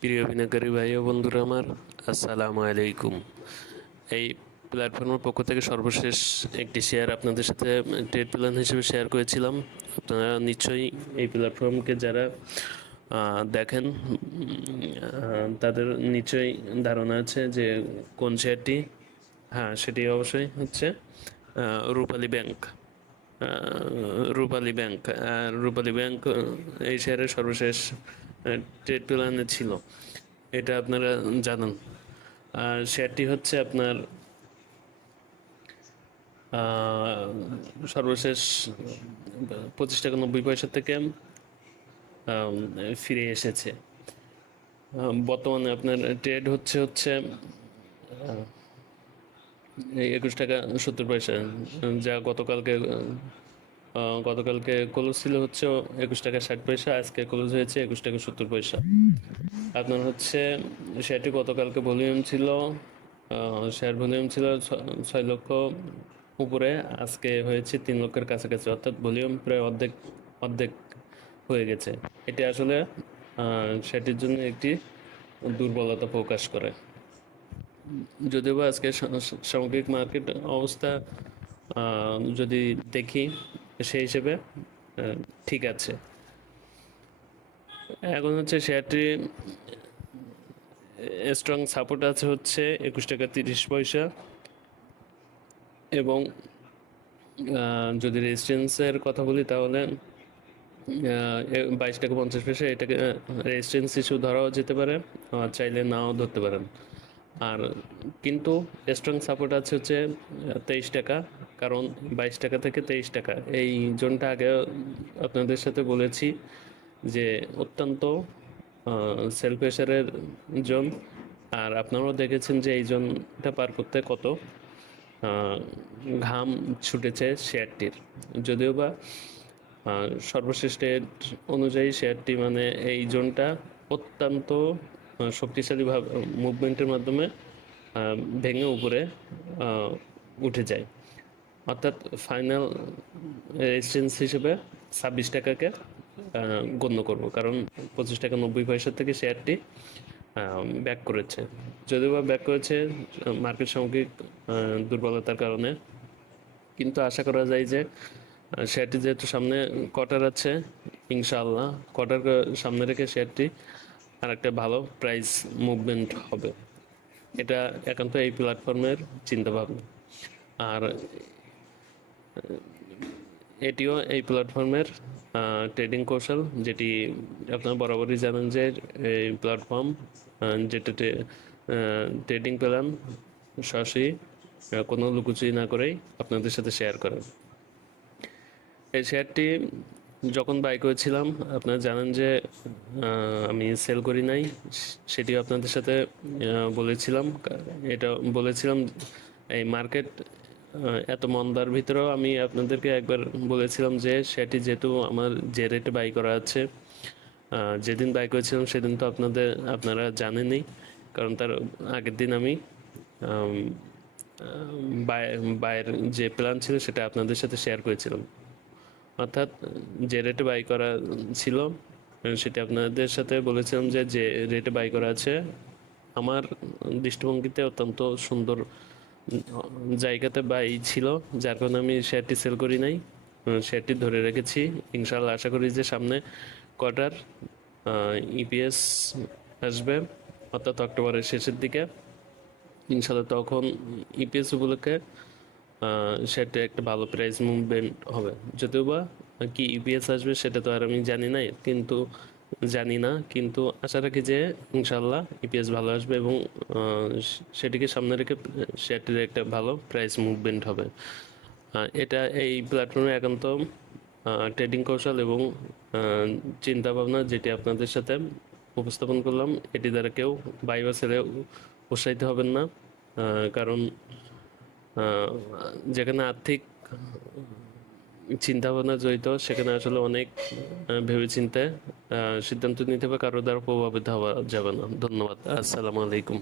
প্রিয় বিনিয়োগকারী ভাই ও বন্ধুরা আমার, আসসালামু আলাইকুম। এই প্ল্যাটফর্মের পক্ষ থেকে সর্বশেষ একটি শেয়ার আপনাদের সাথে ট্রেড প্ল্যান হিসেবে শেয়ার করেছিলাম। আপনারা নিশ্চয়ই এই প্ল্যাটফর্মকে যারা দেখেন তাদের নিশ্চয়ই ধারণা আছে যে কোন শেয়ারটি হ্যাঁ সেটি অবশ্যই হচ্ছে Rupali bank. Rupali bank Rupali bank এই শেয়ারের সর্বশেষ ট্রেড প্ল্যানে ছিল। এটা আপনারা জানেন। আর শেয়ারটি হচ্ছে আপনার সর্বশেষ পঁচিশ টাকা নব্বই পয়সা থেকে ফিরে এসেছে। বর্তমানে আপনার ট্রেড হচ্ছে হচ্ছে একুশ টাকা সত্তর পয়সা, যা গতকালকে গতকালকে ক্লোজ ছিল হচ্ছে একুশ টাকা ষাট পয়সা, আজকে ক্লোজ হয়েছে একুশ টাকা সত্তর পয়সা। আপনার হচ্ছে শেয়ারটি গতকালকে ভলিউম ছিল শেয়ার ভলিউম ছিল ছয় লক্ষ উপরে, আজকে হয়েছে তিন লক্ষের কাছাকাছি, অর্থাৎ ভলিউম প্রায় অর্ধেক অর্ধেক হয়ে গেছে। এটি আসলে সেটির জন্য একটি দুর্বলতা প্রকাশ করে। যদিও বা আজকে সামগ্রিক মার্কেট অবস্থা যদি দেখি সেই হিসেবে ঠিক আছে। এখন হচ্ছে শেয়ারটি স্ট্রং সাপোর্ট আছে হচ্ছে একুশ টাকা তিরিশ পয়সা। এবং যদি রেজিস্ট্যান্সের কথা বলি তাহলে বাইশ টাকা পঞ্চাশ পয়সা এটাকে রেজিস্ট্যান্স ইস্যু ধরাও যেতে পারে, আর চাইলে নাও ধরতে পারেন। আর কিন্তু স্ট্রং সাপোর্ট আছে হচ্ছে তেইশ টাকা। কারণ বাইশ টাকা থেকে তেইশ টাকা। এই জোনটা আগে আপনাদের সাথে বলেছি যে অত্যন্ত সেল প্রেশারের জোন। আর আপনারাও দেখেছেন যে এই জোনটা পার করতে কত ঘাম ছুটেছে শেয়ারটির। যদিও বা রেট অনুযায়ী শেয়ারটি মানে এই জোনটা অত্যন্ত শক্তিশালীভাবে মুভমেন্টের মাধ্যমে ভেঙে উপরে উঠে যায়। অর্থাৎ ফাইনাল রেজিস্ট্যান্স হিসেবে ছাব্বিশ টাকাকে গণ্য করব। কারণ পঁচিশ টাকা নব্বই পয়সা থেকে শেয়ারটি ব্যাক করেছে। যদিও বা ব্যাক করেছে মার্কেট সামগ্রিক দুর্বলতার কারণে। কিন্তু আশা করা যায় যে শেয়ারটি যেহেতু সামনে কটার আছে, ইনশাআল্লাহ কটার সামনে রেখে শেয়ারটি আর একটা ভালো প্রাইস মুভমেন্ট হবে। এটা একান্ত এই প্ল্যাটফর্মের চিন্তাভাবনা। আর এটিও এই প্ল্যাটফর্মের ট্রেডিং কৌশল যেটি আপনারা বরাবরই জানেন যে এই প্ল্যাটফর্ম যেটাতে ট্রেডিং প্ল্যান সরাসরি কোনো লুকোচুরি না করেই আপনাদের সাথে শেয়ার করেন এই শেয়ারটি যখন বাই করেছিলাম, আপনারা জানেন যে আমি সেল করি নাই, সেটিও আপনাদের সাথে বলেছিলাম এটা বলেছিলাম, এই মার্কেট এত মন্দার ভিতরেও আমি আপনাদেরকে একবার বলেছিলাম যে সেটি যেহেতু আমার যে রেটে বাই করা আছে যেদিন বাই করেছিলাম সেদিন তো আপনাদের আপনারা জানেনই কারণ তার আগের দিন আমি আম, বায়ের যে প্ল্যান ছিল সেটা আপনাদের সাথে শেয়ার করেছিলাম। অর্থাৎ যে রেটে বাই করা ছিল সেটা আপনাদের সাথে বলেছিলাম যে যে রেটে বাই করা আছে আমার দৃষ্টিভঙ্গিতে অত্যন্ত সুন্দর জায়গাতে বাই ছিল যার কারণে আমি শেয়ারটি সেল করি নাই। শেয়ারটি ধরে রেখেছি। ইনশাল্লাহ আশা করি যে সামনে কোয়ার্টার ইপিএস আসবে অর্থাৎ অক্টোবরের শেষের দিকে। ইনশাল্লাহ তখন ইপিএস উপলক্ষে আহ, সেটা একটা ভালো প্রাইস মুভমেন্ট হবে। যদিও বা কি ইপিএস আসবে সেটা তো আর আমি জানি না কিন্তু জানি না, কিন্তু আশা রাখি যে ইনশাল্লাহ ইপিএস ভালো আসবে এবং সেটিকে সামনে রেখে শেয়ারটির একটা ভালো প্রাইস মুভমেন্ট হবে। এটা এই প্ল্যাটফর্মে একান্ত ট্রেডিং কৌশল এবং চিন্তা ভাবনা যেটি আপনাদের সাথে উপস্থাপন করলাম, এটি দ্বারা কেউ বাই বা সেলে উৎসাহিত হবেন না। কারণ যেখানে আর্থিক চিন্তা ভাবনা জড়িত, সেখানে আসলে অনেক ভেবেচিন্তে সিদ্ধান্ত নিতে হবে, কারও দ্বারা প্রভাবিত হওয়া যাবে না। ধন্যবাদ। আসসালামু আলাইকুম।